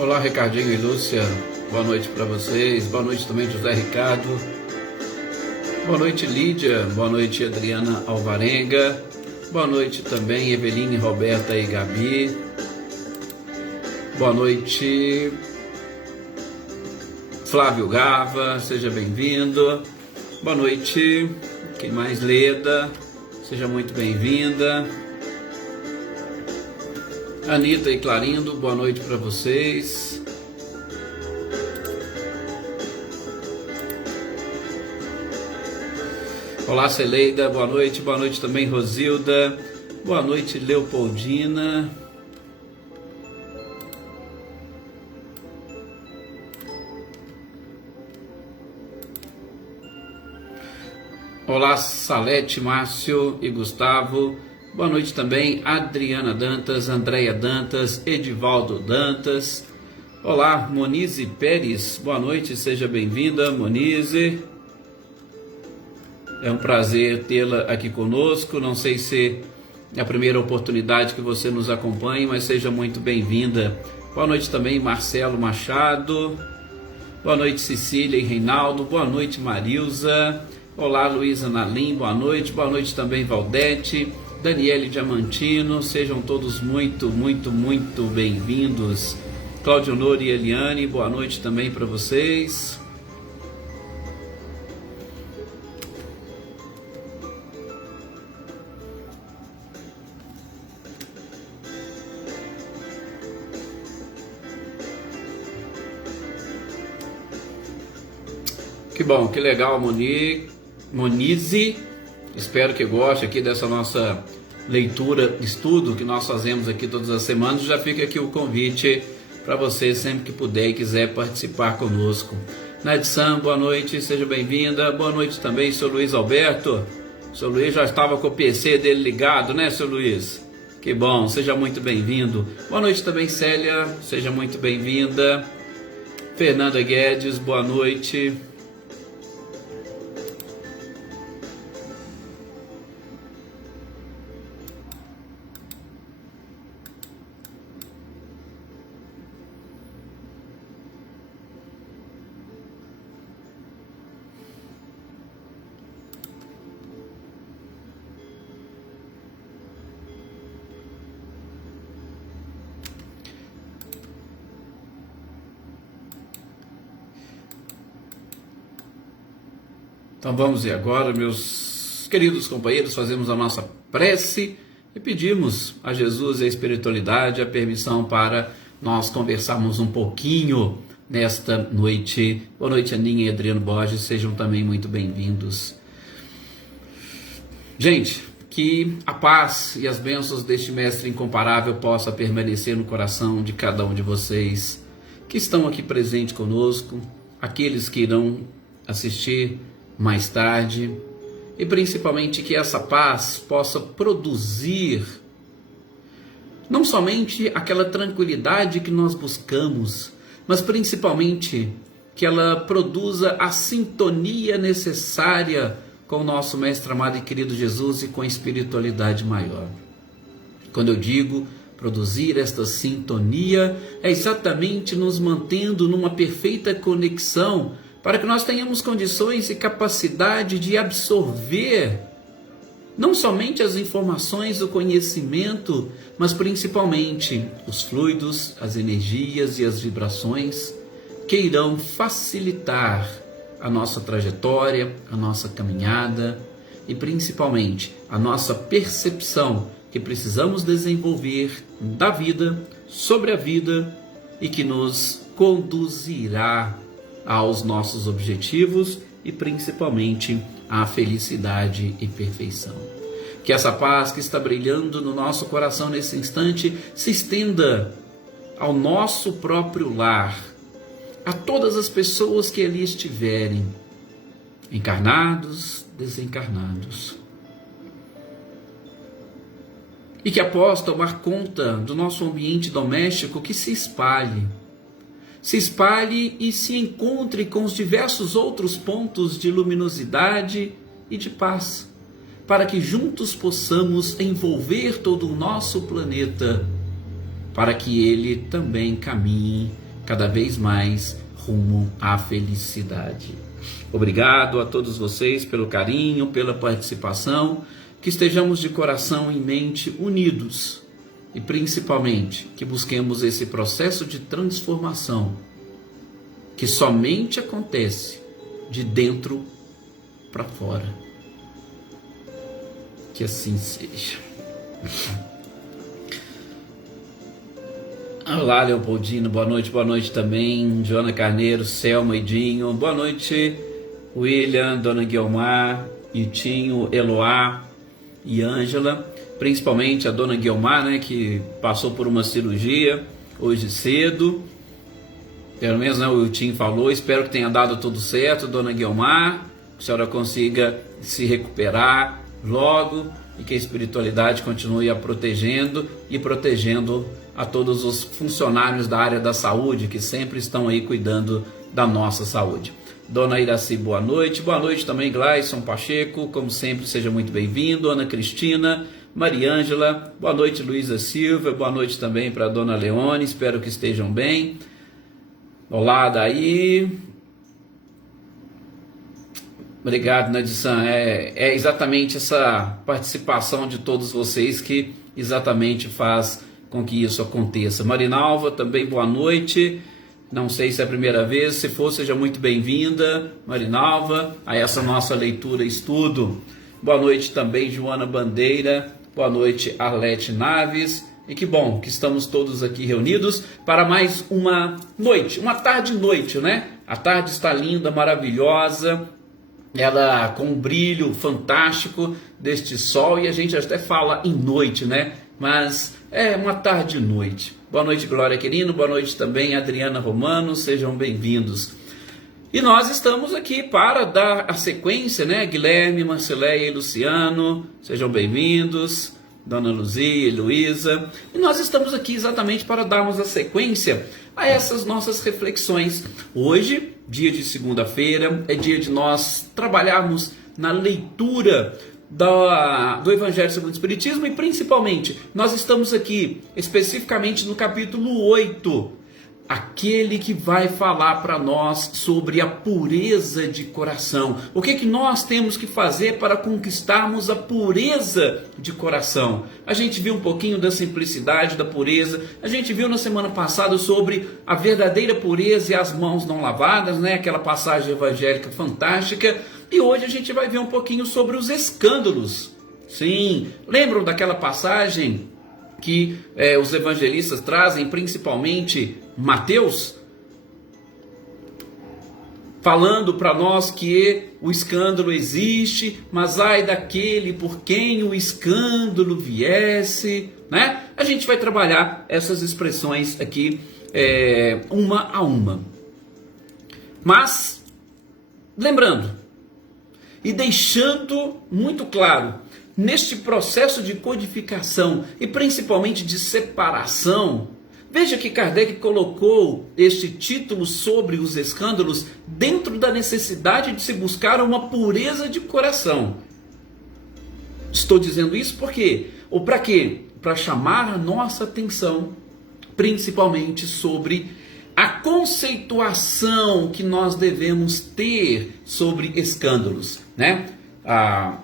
Olá, Ricardinho e Lúcia, boa noite para vocês, boa noite também José Ricardo, boa noite Lídia, boa noite Adriana Alvarenga, boa noite também Eveline, Roberta e Gabi, boa noite Flávio Gava, seja bem-vindo, boa noite, quem mais? Leda, seja muito bem-vinda. Anitta e Clarindo, boa noite para vocês. Olá, Celeida, boa noite também, Rosilda, boa noite, Leopoldina. Olá, Salete, Márcio e Gustavo. Boa noite também, Adriana Dantas, Andréia Dantas, Edivaldo Dantas. Olá, Monize Pérez, boa noite, seja bem-vinda, Monize. É um prazer tê-la aqui conosco, não sei se é a primeira oportunidade que você nos acompanhe, mas seja muito bem-vinda. Boa noite também, Marcelo Machado. Boa noite, Cecília e Reinaldo. Boa noite, Marilza. Olá, Luísa Nalim, boa noite também, Valdete. Daniele Diamantino, sejam todos muito bem-vindos. Cláudio Honor e Eliane, boa noite também para vocês. Que bom, que legal, Monize. Espero que goste aqui dessa nossa leitura, estudo que nós fazemos aqui todas as semanas. Já fica aqui o convite para você sempre que puder e quiser participar conosco. Na edição, boa noite, seja bem-vinda. Boa noite também, seu Luiz Alberto. Seu Luiz já estava com o PC dele ligado, né, seu Luiz? Que bom, seja muito bem-vindo. Boa noite também, Célia, seja muito bem-vinda. Fernanda Guedes, boa noite. Então vamos e agora, meus queridos companheiros, fazemos a nossa prece e pedimos a Jesus e a espiritualidade a permissão para nós conversarmos um pouquinho nesta noite. Boa noite, Aninha e Adriano Borges, sejam também muito bem-vindos. Gente, que a paz e as bênçãos deste Mestre incomparável possa permanecer no coração de cada um de vocês que estão aqui presentes conosco, aqueles que irão assistir mais tarde, e principalmente que essa paz possa produzir não somente aquela tranquilidade que nós buscamos, mas principalmente que ela produza a sintonia necessária com o nosso Mestre amado e querido Jesus e com a espiritualidade maior. Quando eu digo produzir esta sintonia, é exatamente nos mantendo numa perfeita conexão para que nós tenhamos condições e capacidade de absorver não somente as informações, o conhecimento, mas principalmente os fluidos, as energias e as vibrações que irão facilitar a nossa trajetória, a nossa caminhada e principalmente a nossa percepção que precisamos desenvolver da vida, sobre a vida e que nos conduzirá aos nossos objetivos e principalmente à felicidade e perfeição. Que essa paz que está brilhando no nosso coração nesse instante se estenda ao nosso próprio lar, a todas as pessoas que ali estiverem, encarnados, desencarnados. E que após tomar conta do nosso ambiente doméstico, que se espalhe e se encontre com os diversos outros pontos de luminosidade e de paz, para que juntos possamos envolver todo o nosso planeta, para que ele também caminhe cada vez mais rumo à felicidade. Obrigado a todos vocês pelo carinho, pela participação, que estejamos de coração e mente unidos e principalmente que busquemos esse processo de transformação que somente acontece de dentro para fora. Que assim seja. Olá, Leopoldino, boa noite também. Joana Carneiro, Selma e Dinho, boa noite. William, Dona Guiomar, Itinho, Eloá e Ângela, principalmente a Dona Guiomar, né, que passou por uma cirurgia hoje cedo, pelo menos, né, o Itinho falou. Espero que tenha dado tudo certo, Dona Guiomar, que a senhora consiga se recuperar logo e que a espiritualidade continue a protegendo e protegendo a todos os funcionários da área da saúde que sempre estão aí cuidando da nossa saúde. Dona Iraci, boa noite também. Gleison Pacheco, como sempre, seja muito bem-vindo. Ana Cristina, Mariângela, boa noite. Luísa Silva, boa noite também para a Dona Leone, espero que estejam bem. Olá, daí. Obrigado, Nadissan. É exatamente essa participação de todos vocês que exatamente faz com que isso aconteça. Marinalva, também boa noite. Não sei se é a primeira vez, se for, seja muito bem-vinda, Marinalva, a essa nossa leitura e estudo. Boa noite também, Joana Bandeira, boa noite, Arlete Naves, e que bom que estamos todos aqui reunidos para mais uma noite, uma tarde e noite, né? A tarde está linda, maravilhosa, ela com um brilho fantástico deste sol, e a gente até fala em noite, né? Mas é uma tarde e noite. Boa noite, Glória Quirino, boa noite também, Adriana Romano, sejam bem-vindos. E nós estamos aqui para dar a sequência, né? Guilherme, Marceléia e Luciano, sejam bem-vindos, Dona Luzia e Luísa. E nós estamos aqui exatamente para darmos a sequência a essas nossas reflexões. Hoje, dia de segunda-feira, é dia de nós trabalharmos na leitura do Evangelho segundo o Espiritismo, e principalmente nós estamos aqui especificamente no capítulo 8, aquele que vai falar para nós sobre a pureza de coração. O que nós temos que fazer para conquistarmos a pureza de coração? A gente viu um pouquinho da simplicidade da pureza, a gente viu na semana passada sobre a verdadeira pureza e as mãos não lavadas, né? Aquela passagem evangélica fantástica. E hoje a gente vai ver um pouquinho sobre os escândalos. Sim, lembram daquela passagem que os evangelistas trazem, principalmente Mateus, falando para nós que o escândalo existe, mas ai daquele por quem o escândalo viesse, né? A gente vai trabalhar essas expressões aqui uma a uma. Mas, lembrando, e deixando muito claro, neste processo de codificação e principalmente de separação, veja que Kardec colocou este título sobre os escândalos dentro da necessidade de se buscar uma pureza de coração. Estou dizendo isso por quê? Ou para quê? Para chamar a nossa atenção, principalmente sobre a conceituação que nós devemos ter sobre escândalos, né? A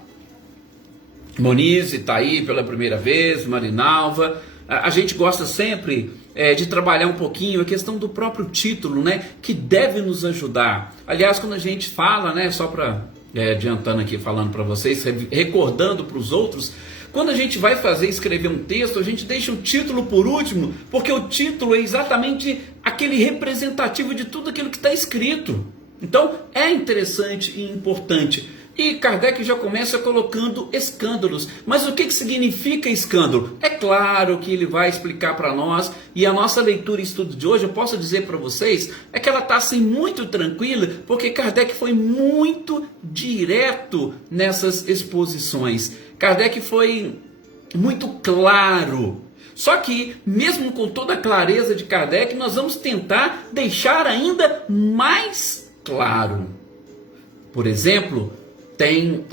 Monize está aí pela primeira vez, Marinalva. A gente gosta sempre de trabalhar um pouquinho a questão do próprio título, né? Que deve nos ajudar. Aliás, quando a gente fala, né? Só para adiantando aqui, falando para vocês, recordando para os outros, quando a gente vai escrever um texto, a gente deixa o título por último, porque o título é exatamente aquele representativo de tudo aquilo que está escrito. Então, é interessante e importante. E Kardec já começa colocando escândalos. Mas o que significa escândalo? É claro que ele vai explicar para nós, e a nossa leitura e estudo de hoje, eu posso dizer para vocês, é que ela está assim muito tranquila, porque Kardec foi muito direto nessas exposições. Kardec foi muito claro. Só que, mesmo com toda a clareza de Kardec, nós vamos tentar deixar ainda mais claro. Por exemplo, tem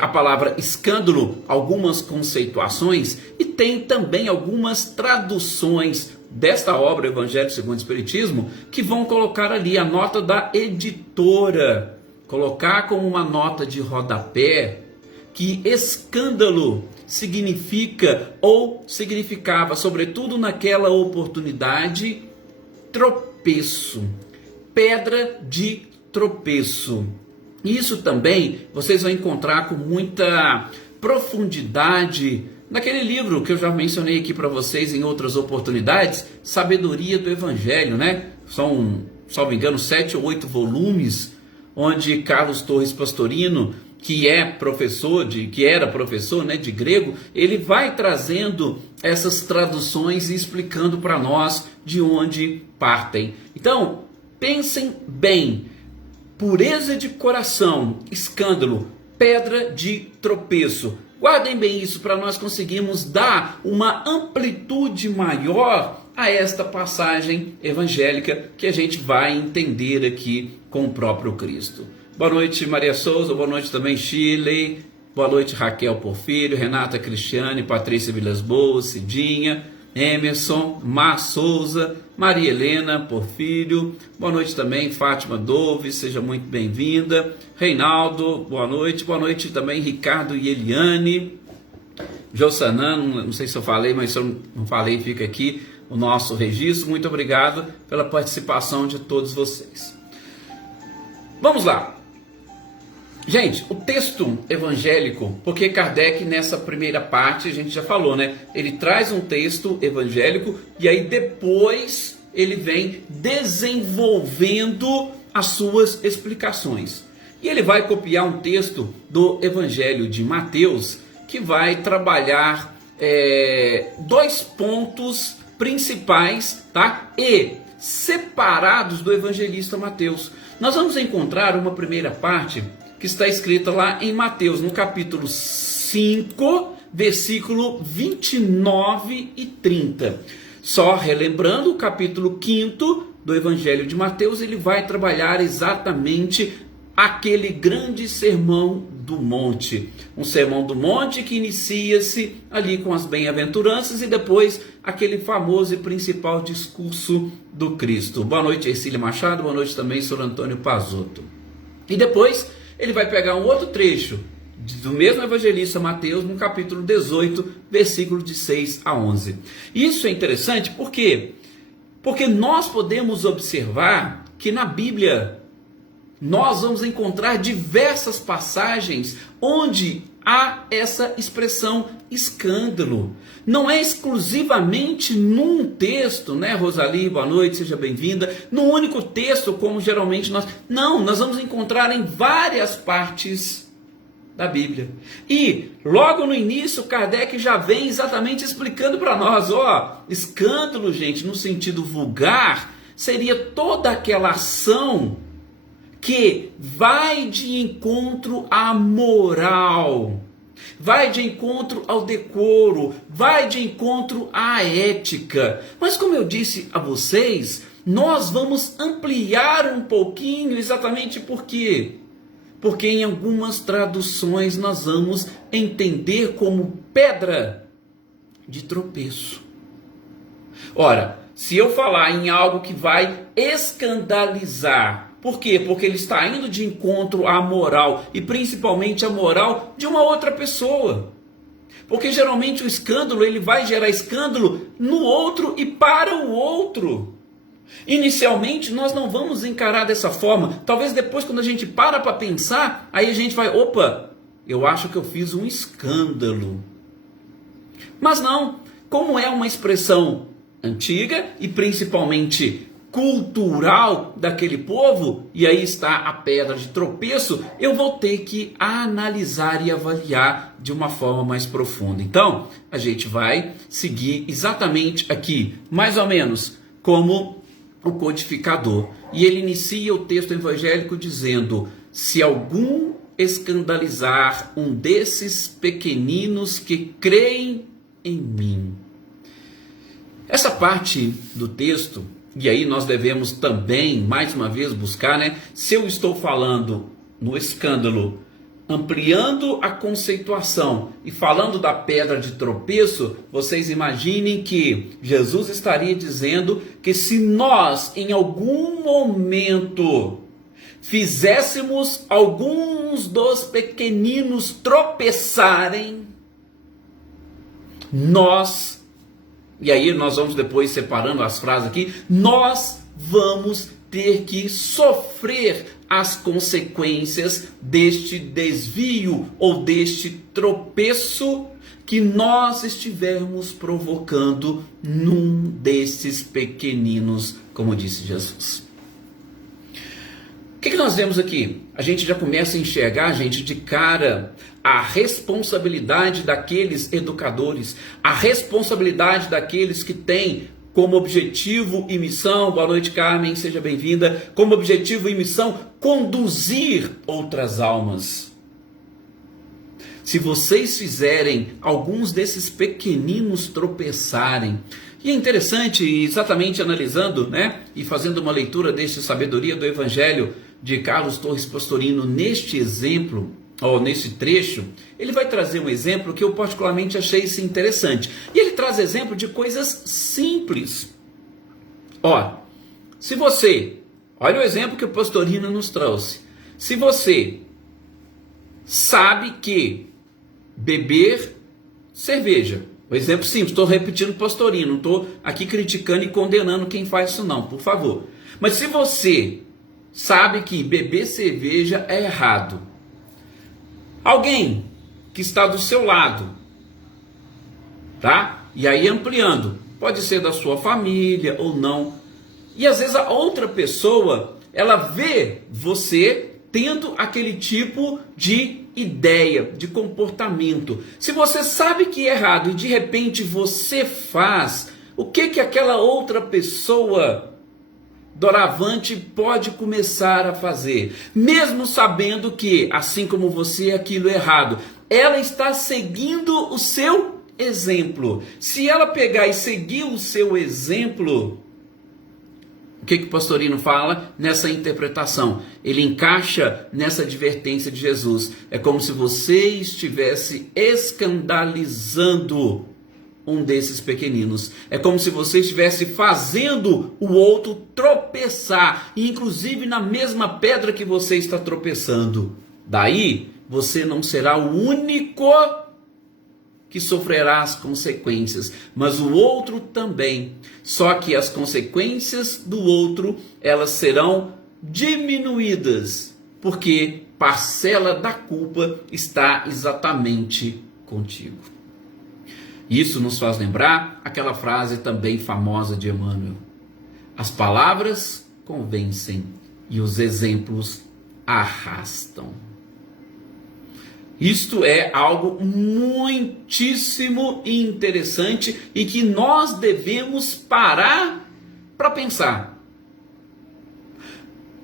a palavra escândalo, algumas conceituações, e tem também algumas traduções desta obra Evangelho segundo o Espiritismo que vão colocar ali a nota da editora, colocar como uma nota de rodapé que escândalo significa ou significava, sobretudo naquela oportunidade, tropeço, pedra de tropeço. Isso também vocês vão encontrar com muita profundidade naquele livro que eu já mencionei aqui para vocês em outras oportunidades, Sabedoria do Evangelho, né? São, salvo engano, 7 ou 8 volumes, onde Carlos Torres Pastorino, que era professor de grego, ele vai trazendo essas traduções e explicando para nós de onde partem. Então, pensem bem: pureza de coração, escândalo, pedra de tropeço. Guardem bem isso para nós conseguirmos dar uma amplitude maior a esta passagem evangélica que a gente vai entender aqui com o próprio Cristo. Boa noite, Maria Souza. Boa noite também, Shirley. Boa noite, Raquel Porfírio, Renata Cristiane, Patrícia Vilas Boas, Cidinha, Emerson, Mar Souza, Maria Helena Porfírio. Boa noite também, Fátima Dove, seja muito bem-vinda. Reinaldo, boa noite. Boa noite também, Ricardo e Eliane. Jossanã, não sei se eu falei, mas se eu não falei, fica aqui o nosso registro. Muito obrigado pela participação de todos vocês. Vamos lá. Gente, o texto evangélico, porque Kardec nessa primeira parte, a gente já falou, né? Ele traz um texto evangélico e aí depois ele vem desenvolvendo as suas explicações. E ele vai copiar um texto do Evangelho de Mateus que vai trabalhar dois pontos principais, tá? E separados do evangelista Mateus. Nós vamos encontrar uma primeira parte que está escrita lá em Mateus, no capítulo 5, versículo 29 e 30. Só relembrando, o capítulo 5 do Evangelho de Mateus, ele vai trabalhar exatamente aquele grande sermão do monte. Um sermão do monte que inicia-se ali com as bem-aventuranças e depois aquele famoso e principal discurso do Cristo. Boa noite, Ercília Machado. Boa noite também, Sr. Antônio Pazotto. E depois ele vai pegar um outro trecho do mesmo evangelista Mateus, no capítulo 18, versículo de 6 a 11. Isso é interessante porque nós podemos observar que na Bíblia nós vamos encontrar diversas passagens onde há essa expressão escândalo. Não é exclusivamente num texto, né, Rosali? Boa noite, seja bem-vinda. Num único texto, como geralmente nós... Não, nós vamos encontrar em várias partes da Bíblia. E logo no início, Kardec já vem exatamente explicando para nós, escândalo, gente, no sentido vulgar, seria toda aquela ação que vai de encontro à moral, vai de encontro ao decoro, vai de encontro à ética. Mas como eu disse a vocês, nós vamos ampliar um pouquinho, exatamente por quê? Porque em algumas traduções nós vamos entender como pedra de tropeço. Ora, se eu falar em algo que vai escandalizar, por quê? Porque ele está indo de encontro à moral, e principalmente à moral de uma outra pessoa. Porque geralmente o escândalo, ele vai gerar escândalo no outro e para o outro. Inicialmente nós não vamos encarar dessa forma. Talvez depois, quando a gente para pensar, aí a gente vai, eu acho que eu fiz um escândalo. Mas não, como é uma expressão antiga e principalmente cultural daquele povo, e aí está a pedra de tropeço, eu vou ter que analisar e avaliar de uma forma mais profunda. Então, a gente vai seguir exatamente aqui, mais ou menos como o codificador. E ele inicia o texto evangélico dizendo: se algum escandalizar um desses pequeninos que creem em mim. Essa parte do texto, e aí nós devemos também, mais uma vez, buscar, né? Se eu estou falando no escândalo ampliando a conceituação e falando da pedra de tropeço, vocês imaginem que Jesus estaria dizendo que se nós, em algum momento, fizéssemos alguns dos pequeninos tropeçarem, nós, e aí nós vamos depois separando as frases aqui, nós vamos ter que sofrer as consequências deste desvio ou deste tropeço que nós estivermos provocando num desses pequeninos, como disse Jesus. O que nós vemos aqui? A gente já começa a enxergar, gente, de cara a responsabilidade daqueles educadores, a responsabilidade daqueles que têm como objetivo e missão, boa noite Carmen, seja bem-vinda, como objetivo e missão conduzir outras almas. Se vocês fizerem alguns desses pequeninos tropeçarem, e é interessante, exatamente analisando, e fazendo uma leitura deste Sabedoria do Evangelho de Carlos Torres Pastorino, neste exemplo, ou nesse trecho, ele vai trazer um exemplo que eu particularmente achei interessante. E ele traz exemplo de coisas simples. Se você, olha o exemplo que o Pastorino nos trouxe. Se você sabe que beber cerveja, um exemplo simples, estou repetindo o Pastorino, não estou aqui criticando e condenando quem faz isso não, por favor. Mas se você sabe que beber cerveja é errado, alguém que está do seu lado, tá? E aí ampliando, pode ser da sua família ou não. E às vezes a outra pessoa, ela vê você tendo aquele tipo de ideia, de comportamento. Se você sabe que é errado e de repente você faz, o que aquela outra pessoa doravante pode começar a fazer, mesmo sabendo que, assim como você, aquilo é errado, ela está seguindo o seu exemplo. Se ela pegar e seguir o seu exemplo, o que o Pastorino fala nessa interpretação? Ele encaixa nessa advertência de Jesus. É como se você estivesse escandalizando um desses pequeninos. É como se você estivesse fazendo o outro tropeçar, inclusive na mesma pedra que você está tropeçando. Daí, você não será o único que sofrerá as consequências, mas o outro também. Só que as consequências do outro, elas serão diminuídas, porque parcela da culpa está exatamente contigo. Isso nos faz lembrar aquela frase também famosa de Emmanuel: as palavras convencem e os exemplos arrastam. Isto é algo muitíssimo interessante e que nós devemos parar para pensar.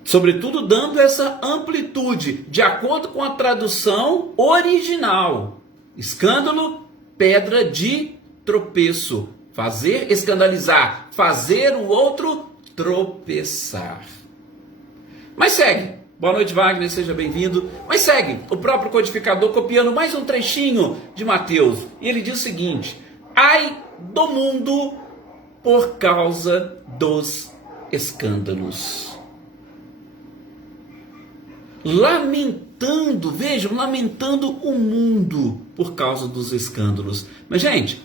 Sobretudo dando essa amplitude, de acordo com a tradução original. Escândalo, pedra de tropeço. Fazer, escandalizar. Fazer o outro tropeçar. Mas segue. Boa noite, Wagner, seja bem-vindo. Mas segue o próprio codificador copiando mais um trechinho de Mateus. E ele diz o seguinte: ai do mundo por causa dos escândalos. Lamentando, vejam, lamentando o mundo por causa dos escândalos. Mas, gente,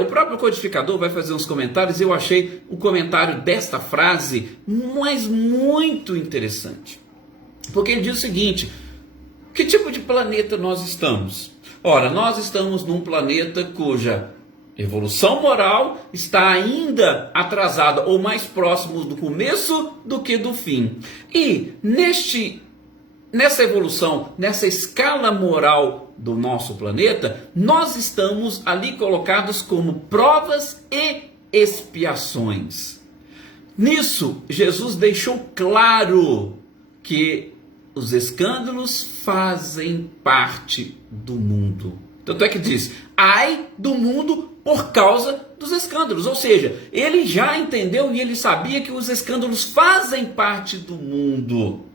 o próprio codificador vai fazer uns comentários. Eu achei o comentário desta frase muito interessante. Porque ele diz o seguinte: que tipo de planeta nós estamos? Ora, nós estamos num planeta cuja evolução moral está ainda atrasada ou mais próximo do começo do que do fim. E nessa evolução, nessa escala moral do nosso planeta, nós estamos ali colocados como provas e expiações. Nisso, Jesus deixou claro que os escândalos fazem parte do mundo. Tanto é que diz: ai do mundo por causa dos escândalos. Ou seja, ele já entendeu e ele sabia que os escândalos fazem parte do mundo.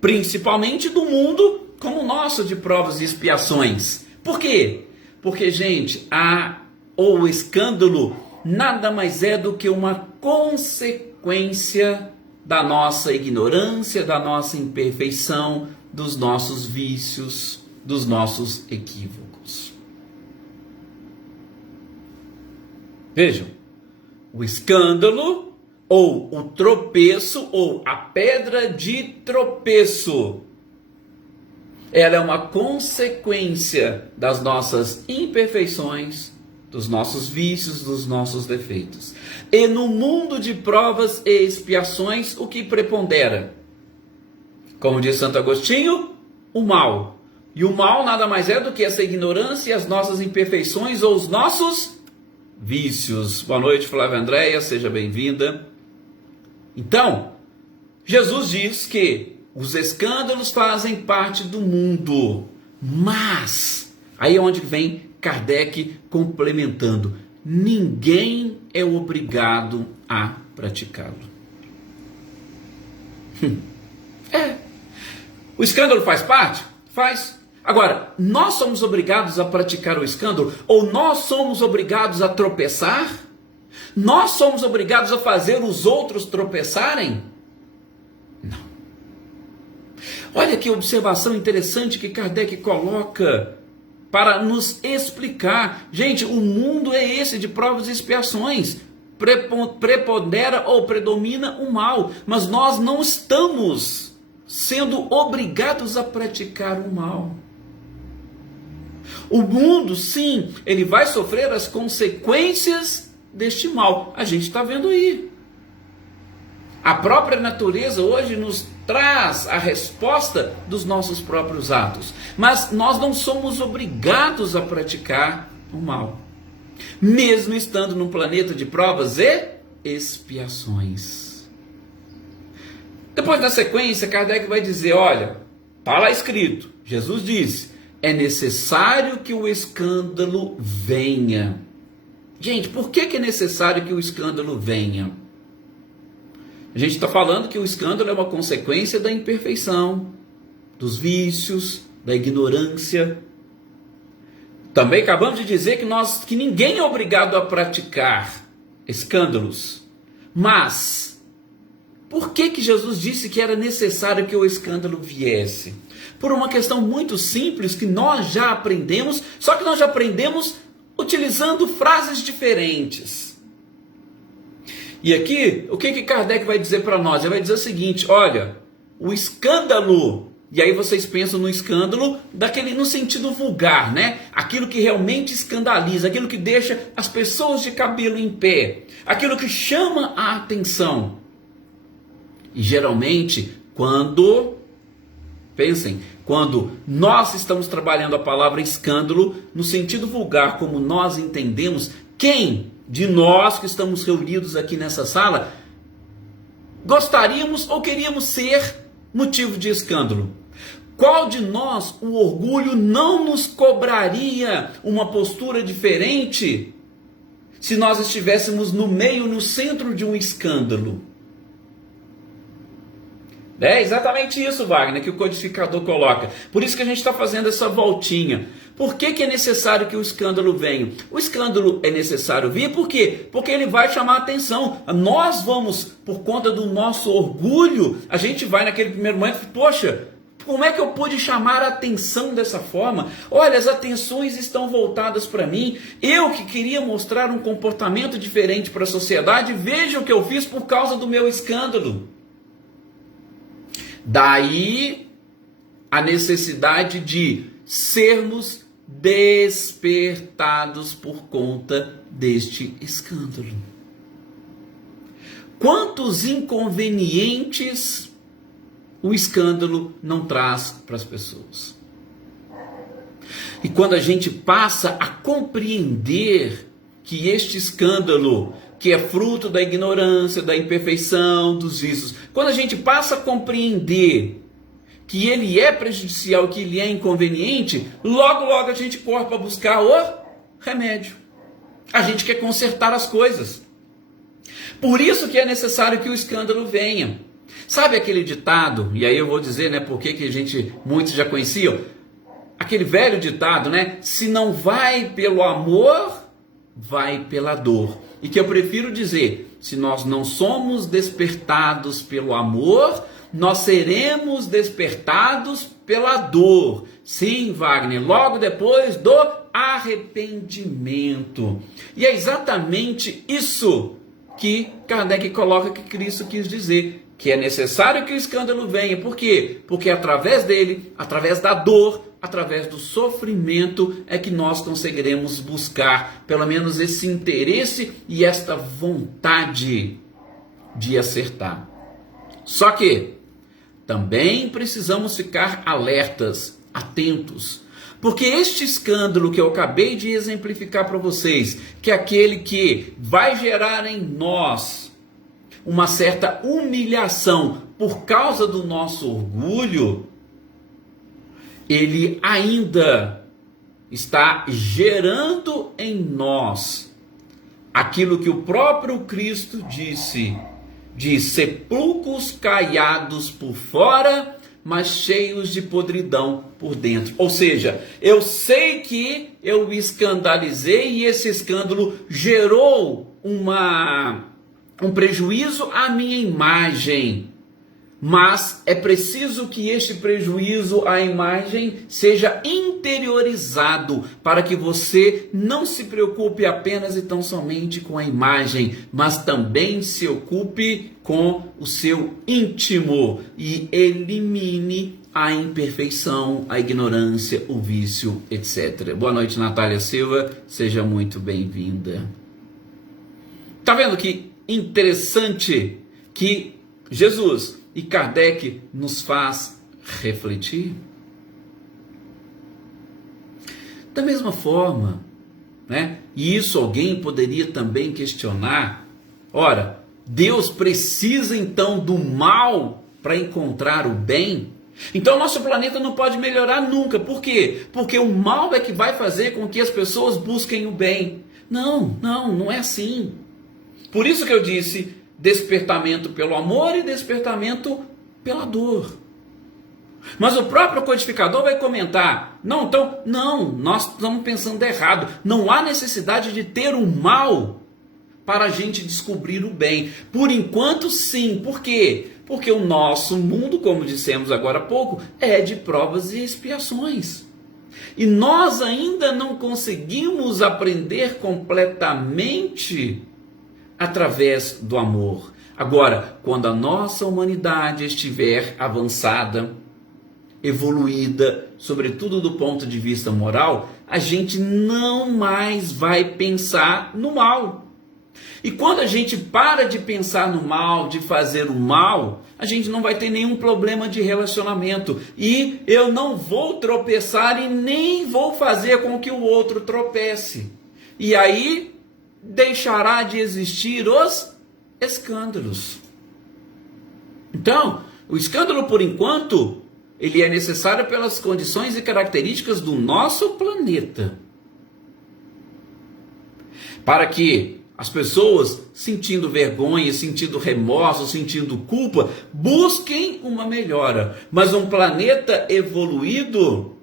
Principalmente do mundo como o nosso de provas e expiações. Por quê? Porque, gente, o escândalo nada mais é do que uma consequência da nossa ignorância, da nossa imperfeição, dos nossos vícios, dos nossos equívocos. Vejam, o escândalo, ou o tropeço, ou a pedra de tropeço, ela é uma consequência das nossas imperfeições, dos nossos vícios, dos nossos defeitos. E no mundo de provas e expiações, o que prepondera? Como diz Santo Agostinho, o mal. E o mal nada mais é do que essa ignorância e as nossas imperfeições ou os nossos vícios. Boa noite, Flávia Andréia, seja bem-vinda. Então, Jesus diz que os escândalos fazem parte do mundo, mas, aí é onde vem Kardec complementando, ninguém é obrigado a praticá-lo. O escândalo faz parte? Faz. Agora, nós somos obrigados a praticar o escândalo? Ou nós somos obrigados a tropeçar? Nós somos obrigados a fazer os outros tropeçarem? Não. Olha que observação interessante que Kardec coloca para nos explicar. Gente, o mundo é esse de provas e expiações. Prepondera ou predomina o mal, mas nós não estamos sendo obrigados a praticar o mal. O mundo, sim, ele vai sofrer as consequências deste mal. A gente está vendo aí. A própria natureza hoje nos traz a resposta dos nossos próprios atos. Mas nós não somos obrigados a praticar o mal, mesmo estando num planeta de provas e expiações. Depois, na sequência, Kardec vai dizer, olha, está lá escrito, Jesus disse, é necessário que o escândalo venha. Gente, por que é necessário que o escândalo venha? A gente está falando que o escândalo é uma consequência da imperfeição, dos vícios, da ignorância. Também acabamos de dizer que ninguém é obrigado a praticar escândalos. Mas, por que Jesus disse que era necessário que o escândalo viesse? Por uma questão muito simples que nós já aprendemos, só que nós já aprendemos utilizando frases diferentes. E aqui, o que Kardec vai dizer para nós? Ele vai dizer o seguinte, olha, o escândalo, e aí vocês pensam no escândalo no sentido vulgar, né? Aquilo que realmente escandaliza, aquilo que deixa as pessoas de cabelo em pé, aquilo que chama a atenção. E geralmente, quando nós estamos trabalhando a palavra escândalo, no sentido vulgar, como nós entendemos, quem de nós que estamos reunidos aqui nessa sala gostaríamos ou queríamos ser motivo de escândalo? Qual de nós o orgulho não nos cobraria uma postura diferente se nós estivéssemos no meio, no centro de um escândalo? É exatamente isso, Wagner, que o codificador coloca. Por isso que a gente está fazendo essa voltinha. Por que é necessário que o escândalo venha? O escândalo é necessário vir, por quê? Porque ele vai chamar a atenção. Nós vamos, por conta do nosso orgulho, a gente vai naquele primeiro momento, poxa, como é que eu pude chamar a atenção dessa forma? Olha, as atenções estão voltadas para mim. Eu que queria mostrar um comportamento diferente para a sociedade, veja o que eu fiz por causa do meu escândalo. Daí a necessidade de sermos despertados por conta deste escândalo. Quantos inconvenientes o escândalo não traz para as pessoas? E quando a gente passa a compreender que este escândalo, que é fruto da ignorância, da imperfeição, dos vícios, quando a gente passa a compreender que ele é prejudicial, que ele é inconveniente, logo a gente corre para buscar o remédio. A gente quer consertar as coisas. Por isso que é necessário que o escândalo venha. Sabe aquele ditado, e aí eu vou dizer, né, porque que muitos já conheciam, aquele velho ditado, né, se não vai pelo amor, vai pela dor. E que eu prefiro dizer, se nós não somos despertados pelo amor, nós seremos despertados pela dor. Sim, Wagner, logo depois do arrependimento. E é exatamente isso que Kardec coloca que Cristo quis dizer, que é necessário que o escândalo venha. Por quê? Porque através dele, através da dor, através do sofrimento, é que nós conseguiremos buscar pelo menos esse interesse e esta vontade de acertar. Só que também precisamos ficar alertas, atentos, porque este escândalo que eu acabei de exemplificar para vocês, que é aquele que vai gerar em nós uma certa humilhação por causa do nosso orgulho, ele ainda está gerando em nós aquilo que o próprio Cristo disse, de sepulcros caiados por fora, mas cheios de podridão por dentro. Ou seja, eu sei que eu me escandalizei e esse escândalo gerou um prejuízo à minha imagem, mas é preciso que este prejuízo à imagem seja interiorizado, para que você não se preocupe apenas e tão somente com a imagem, mas também se ocupe com o seu íntimo e elimine a imperfeição, a ignorância, o vício, etc. Boa noite, Natália Silva, seja muito bem-vinda. Tá vendo que interessante que Jesus e Kardec nos faz refletir? Da mesma forma, né? E isso alguém poderia também questionar. Ora, Deus precisa então do mal para encontrar o bem? Então nosso planeta não pode melhorar nunca. Por quê? Porque o mal é que vai fazer com que as pessoas busquem o bem. Não é assim. Por isso que eu disse despertamento pelo amor e despertamento pela dor. Mas o próprio codificador vai comentar, nós estamos pensando errado. Não há necessidade de ter o mal para a gente descobrir o bem. Por enquanto, sim. Por quê? Porque o nosso mundo, como dissemos agora há pouco, é de provas e expiações. E nós ainda não conseguimos aprender completamente através do amor. Agora, quando a nossa humanidade estiver avançada, evoluída, sobretudo do ponto de vista moral, a gente não mais vai pensar no mal. E quando a gente para de pensar no mal, de fazer o mal, a gente não vai ter nenhum problema de relacionamento. E eu não vou tropeçar e nem vou fazer com que o outro tropece. E aí deixará de existir os escândalos. Então, o escândalo, por enquanto, ele é necessário pelas condições e características do nosso planeta. Para que as pessoas, sentindo vergonha, sentindo remorso, sentindo culpa, busquem uma melhora. Mas um planeta evoluído,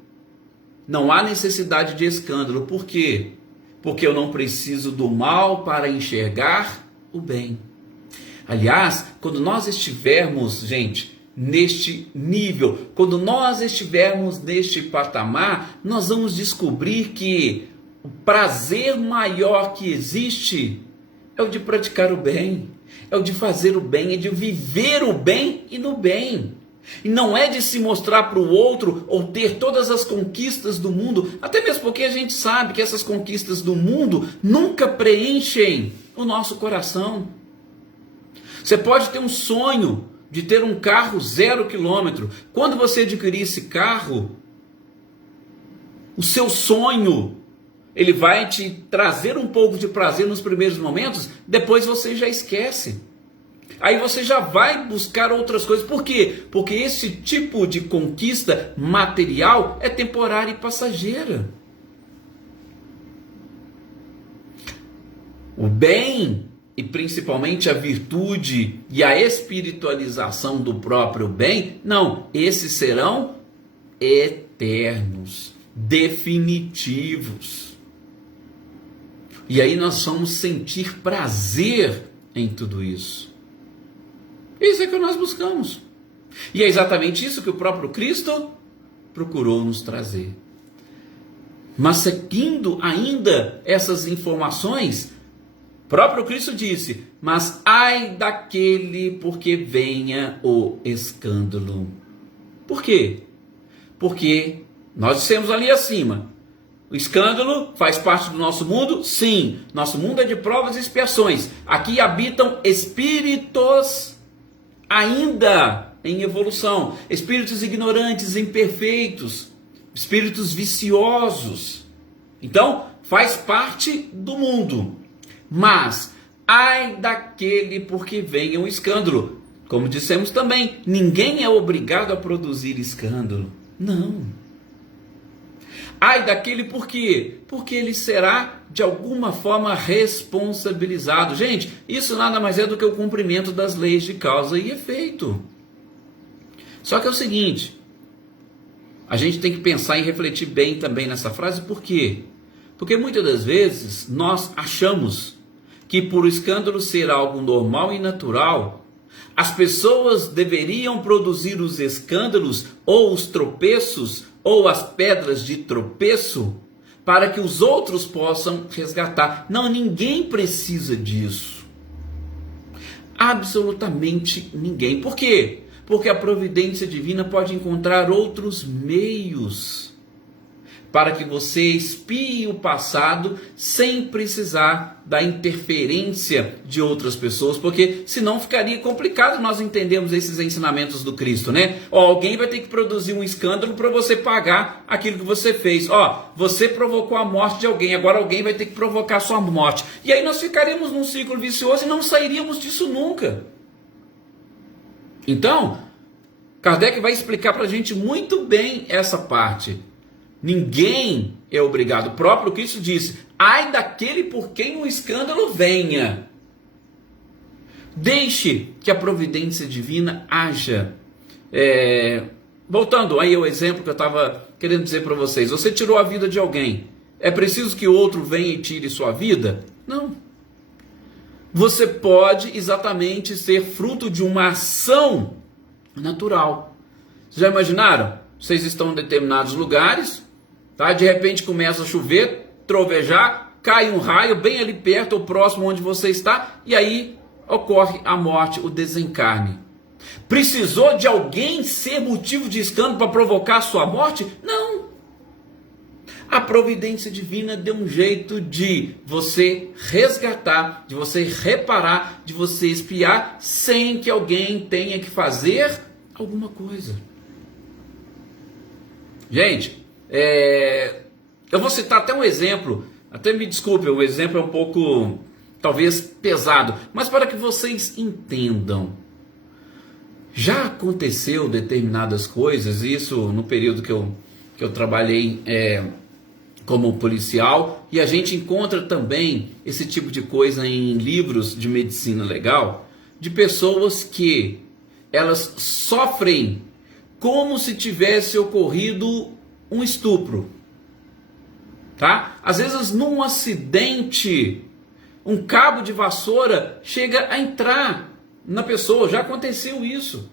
não há necessidade de escândalo. Por quê? Porque eu não preciso do mal para enxergar o bem. Aliás, quando nós estivermos, gente, neste nível, quando nós estivermos neste patamar, nós vamos descobrir que o prazer maior que existe é o de praticar o bem, é o de fazer o bem, é de viver o bem e no bem. E não é de se mostrar para o outro ou ter todas as conquistas do mundo, até mesmo porque a gente sabe que essas conquistas do mundo nunca preenchem o nosso coração. Você pode ter um sonho de ter um carro 0 quilômetro. Quando você adquirir esse carro, o seu sonho, ele vai te trazer um pouco de prazer nos primeiros momentos, depois você já esquece. Aí você já vai buscar outras coisas. Por quê? Porque esse tipo de conquista material é temporária e passageira. O bem e principalmente a virtude e a espiritualização do próprio bem, não, esses serão eternos, definitivos. E aí nós vamos sentir prazer em tudo isso. Isso é que nós buscamos. E é exatamente isso que o próprio Cristo procurou nos trazer. Mas seguindo ainda essas informações, o próprio Cristo disse: mas ai daquele porque venha o escândalo. Por quê? Porque nós dissemos ali acima, o escândalo faz parte do nosso mundo? Sim, nosso mundo é de provas e expiações. Aqui habitam espíritos ainda em evolução, espíritos ignorantes, imperfeitos, espíritos viciosos. Então, faz parte do mundo. Mas, ai daquele porque venha um escândalo. Como dissemos também, ninguém é obrigado a produzir escândalo. Não. Ai daquele por quê? Porque ele será de alguma forma responsabilizado. Gente, isso nada mais é do que o cumprimento das leis de causa e efeito. Só que é o seguinte, a gente tem que pensar e refletir bem também nessa frase. Por quê? Porque muitas das vezes nós achamos que por o escândalo ser algo normal e natural, as pessoas deveriam produzir os escândalos ou os tropeços ou as pedras de tropeço para que os outros possam resgatar. Não, ninguém precisa disso. Absolutamente ninguém. Por quê? Porque a providência divina pode encontrar outros meios para que você expie o passado sem precisar da interferência de outras pessoas, porque senão ficaria complicado nós entendermos esses ensinamentos do Cristo, né? Alguém vai ter que produzir um escândalo para você pagar aquilo que você fez. Você provocou a morte de alguém, agora alguém vai ter que provocar a sua morte. E aí nós ficaríamos num ciclo vicioso e não sairíamos disso nunca. Então, Kardec vai explicar para a gente muito bem essa parte. Ninguém é obrigado. O próprio Cristo disse: ai daquele por quem o escândalo venha. Deixe que a providência divina haja. Voltando aí ao exemplo que eu estava querendo dizer para vocês. Você tirou a vida de alguém. É preciso que outro venha e tire sua vida? Não. Você pode exatamente ser fruto de uma ação natural. Já imaginaram? Vocês estão em determinados lugares, tá? De repente começa a chover, trovejar, cai um raio bem ali perto ou próximo onde você está, e aí ocorre a morte, o desencarne. Precisou de alguém ser motivo de escândalo para provocar a sua morte? Não. A providência divina deu um jeito de você resgatar, de você reparar, de você expiar, sem que alguém tenha que fazer alguma coisa. Gente, eu vou citar até um exemplo, até me desculpe, o exemplo é um pouco, talvez, pesado, mas para que vocês entendam. Já aconteceu determinadas coisas, isso no período que eu trabalhei como policial, e a gente encontra também esse tipo de coisa em livros de medicina legal, de pessoas que elas sofrem como se tivesse ocorrido um estupro, tá? Às vezes num acidente, um cabo de vassoura chega a entrar na pessoa, já aconteceu isso.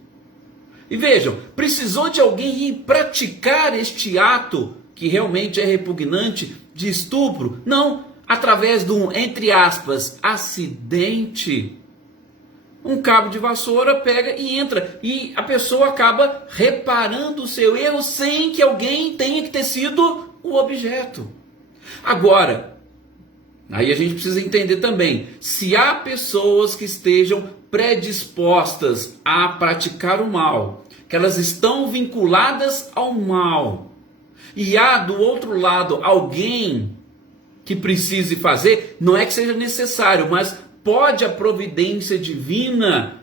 E vejam, precisou de alguém ir praticar este ato que realmente é repugnante de estupro? Não, através de um, entre aspas, acidente. Um cabo de vassoura pega e entra, e a pessoa acaba reparando o seu erro sem que alguém tenha que ter sido o objeto. Agora, aí a gente precisa entender também, se há pessoas que estejam predispostas a praticar o mal, que elas estão vinculadas ao mal, e há do outro lado alguém que precise fazer, não é que seja necessário, mas pode a providência divina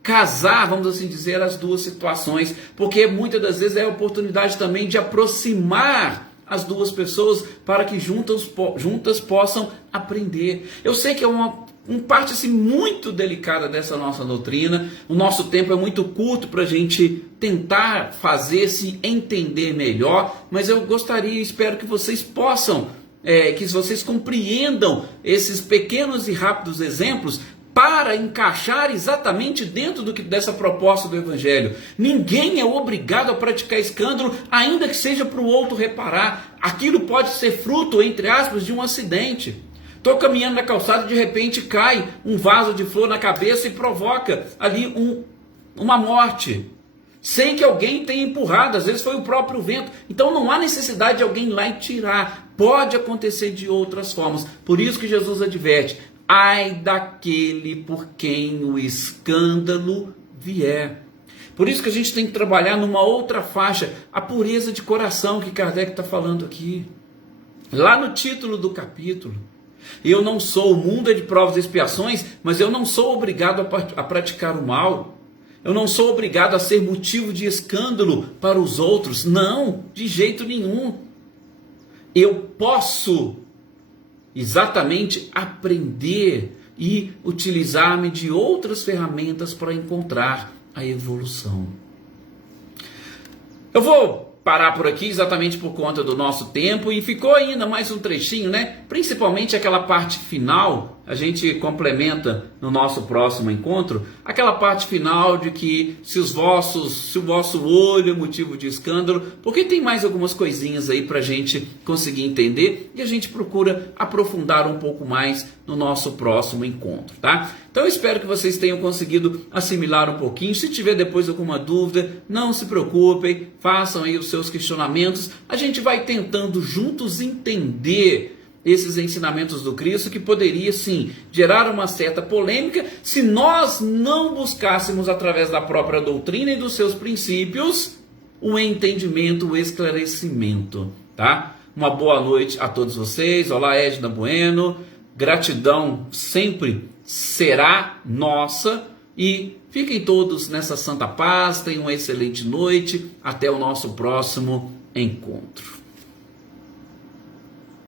casar, vamos assim dizer, as duas situações, porque muitas das vezes é a oportunidade também de aproximar as duas pessoas para que juntas possam aprender. Eu sei que é uma parte assim, muito delicada dessa nossa doutrina. O nosso tempo é muito curto para a gente tentar fazer se entender melhor, mas eu gostaria e espero que vocês possam, que vocês compreendam esses pequenos e rápidos exemplos para encaixar exatamente dentro dessa proposta do Evangelho. Ninguém é obrigado a praticar escândalo, ainda que seja para o outro reparar. Aquilo pode ser fruto, entre aspas, de um acidente. Estou caminhando na calçada e de repente cai um vaso de flor na cabeça e provoca ali uma morte, sem que alguém tenha empurrado, às vezes foi o próprio vento. Então não há necessidade de alguém ir lá e tirar. Pode acontecer de outras formas. Por isso que Jesus adverte: ai daquele por quem o escândalo vier. Por isso que a gente tem que trabalhar numa outra faixa, a pureza de coração que Kardec está falando aqui. Lá no título do capítulo, eu não sou, o mundo é de provas e expiações, mas eu não sou obrigado a praticar o mal. Eu não sou obrigado a ser motivo de escândalo para os outros. Não, de jeito nenhum. Eu posso exatamente aprender e utilizar-me de outras ferramentas para encontrar a evolução. Eu vou parar por aqui exatamente por conta do nosso tempo, e ficou ainda mais um trechinho, né? Principalmente aquela parte final, a gente complementa no nosso próximo encontro, aquela parte final de que se o vosso olho é motivo de escândalo, porque tem mais algumas coisinhas aí para a gente conseguir entender, e a gente procura aprofundar um pouco mais no nosso próximo encontro, tá? Então eu espero que vocês tenham conseguido assimilar um pouquinho. Se tiver depois alguma dúvida, não se preocupem, façam aí os seus questionamentos. A gente vai tentando juntos entender esses ensinamentos do Cristo, que poderia sim gerar uma certa polêmica se nós não buscássemos através da própria doutrina e dos seus princípios o entendimento, o esclarecimento, tá? Uma boa noite a todos vocês. Olá, Edna Bueno. Gratidão sempre será nossa, e fiquem todos nessa santa paz, tenham uma excelente noite, até o nosso próximo encontro.